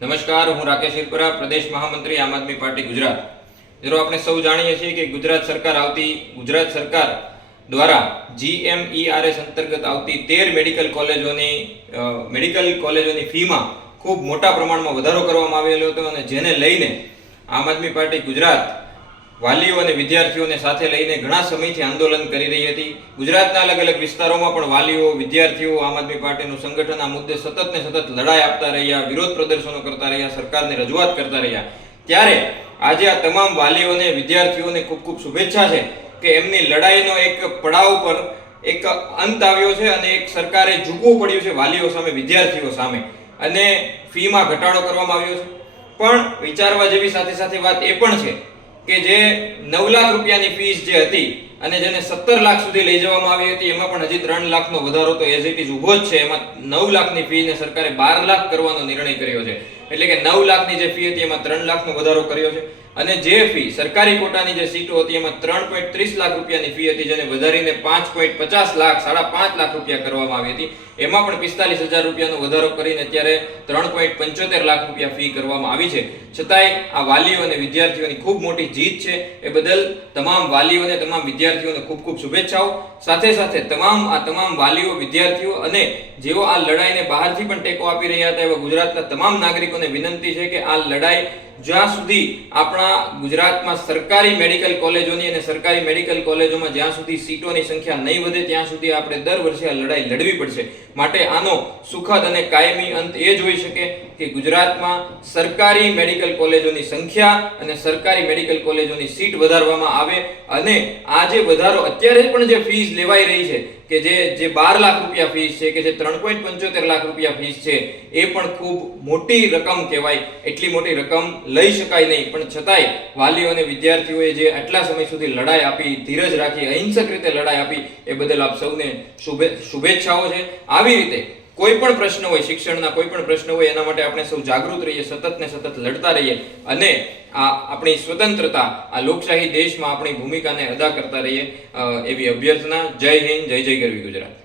નમસ્કાર, હું રાકેશ હિરપરા પ્રદેશ મહામંત્રી આમ આદમી પાર્ટી ગુજરાત. મિત્રો, આપણે સૌ જાણીએ છીએ કે ગુજરાત સરકાર આવતી, ગુજરાત સરકાર દ્વારા જીએમઈઆરએસ અંતર્ગત આવતી તેર મેડિકલ કોલેજોની મેડિકલ કોલેજોની ફીમાં ખૂબ મોટા પ્રમાણમાં વધારો કરવામાં આવેલો હતો અને જેને લઈને આમ આદમી પાર્ટી ગુજરાત વાલીઓ અને વિદ્યાર્થીઓને સાથે લઈને ઘણા સમયથી આંદોલન કરી રહી હતી. ગુજરાતના અલગ અલગ વિસ્તારોમાં પણ વાલીઓ, વિદ્યાર્થીઓ, આમ આદમી પાર્ટીનું સંગઠન આ મુદ્દે સતત ને સતત લડાઈ આપતા રહ્યા, વિરોધ પ્રદર્શનો કરતા રહ્યા, સરકારને રજૂઆત કરતા રહ્યા. ત્યારે આજે આ તમામ વાલીઓને, વિદ્યાર્થીઓને ખૂબ ખૂબ શુભેચ્છા છે કે એમની લડાઈનો એક પડાવ પર એક અંત આવ્યો છે અને એક સરકારે ઝૂકવું પડ્યું છે વાલીઓ સામે, વિદ્યાર્થીઓ સામે. અને ફીમાં ઘટાડો કરવામાં આવ્યો છે. પણ વિચારવા જેવી સાથે સાથે વાત એ પણ છે કે જે નવ લાખ રૂપિયાની ફીસ જે હતી અને જેને સત્તર લાખ સુધી લઈ જવામાં આવી હતી, એમાં પણ હજી ત્રણ લાખનો વધારો તો એઝ ઇટ ઇઝ ઊભો જ છે. એમાં નવ લાખની ફીને સરકારે બાર લાખ કરવાનો નિર્ણય કર્યો છે. એટલે કે નવ લાખની જે ફી હતી, એમાં ત્રણ લાખનો વધારો કર્યો છે. અને જે ફી સરકારી કોટાની જે સીટો હતી, એમાં ત્રણ પોઈન્ટ ત્રીસ લાખ રૂપિયાની ફી હતી, જેને વધારીને પાંચ પોઈન્ટ પચાસ લાખ, સાડા પાંચ લાખ રૂપિયા કરવામાં આવી હતી. એમાં પણ પિસ્તાલીસ હજાર રૂપિયાનો વધારો કરીને અત્યારે ત્રણ પોઈન્ટ પંચોતેર લાખ રૂપિયા ફી કરવામાં આવી છે. છતાંય આ વાલીઓ અને વિદ્યાર્થીઓની ખૂબ મોટી જીત છે. એ બદલ તમામ વાલીઓ અને તમામ વિદ્યાર્થીઓને ખૂબ ખૂબ શુભેચ્છાઓ. સાથે સાથે તમામ, આ તમામ વાલીઓ, વિદ્યાર્થીઓ અને જેઓ આ લડાઈને બહારથી પણ ટેકો આપી રહ્યા હતા, એવા ગુજરાતના તમામ નાગરિકોને વિનંતી છે કે આ લડાઈ જ્યાં સુધી આપણા ગુજરાતમાં સરકારી મેડિકલ કોલેજોની અને સરકારી મેડિકલ કોલેજોમાં જ્યાં સુધી સીટોની સંખ્યા નહીં વધે, ત્યાં સુધી આપણે દર વર્ષે આ લડાઈ લડવી પડશે. માટે આનો સુખદ અને કાયમી અંત એ જ હોઈ શકે કે ગુજરાતમાં સરકારી મેડિકલ કોલેજોની સંખ્યા અને સરકારી મેડિકલ કોલેજોની સીટ વધારવામાં આવે અને આ જે વધારો અત્યારે પણ જે ફીસ લેવાઈ રહી છે, કે જે જે બાર લાખ રૂપિયા ફીસ છે, કે જે ત્રણ પોઈન્ટ પંચોતેર લાખ રૂપિયા ફીસ છે, એ પણ ખૂબ મોટી રકમ કહેવાય. એટલી મોટી રકમ લઈ શકાય નહીં. પણ છતાંય વાલીઓ અને વિદ્યાર્થીઓએ જે આટલા સમય સુધી લડાઈ આપી, ધીરજ રાખી, અહિંસક રીતે લડાઈ આપી, એ બદલ આપ સૌને શુભે, શુભેચ્છાઓ છે. આવી રીતે કોઈ પણ પ્રશ્ન હોય, શિક્ષણના કોઈ પણ પ્રશ્ન હોય, એના માટે આપણે સૌ જાગૃત રહીએ, સતત ને સતત લડતા રહીએ અને આ આપણી સ્વતંત્રતા, આ લોકશાહી દેશમાં આપણી ભૂમિકાને અદા કરતા રહીએ એવી અભ્યર્થના. જય હિન્દ, જય જય ગરવી ગુજરાત.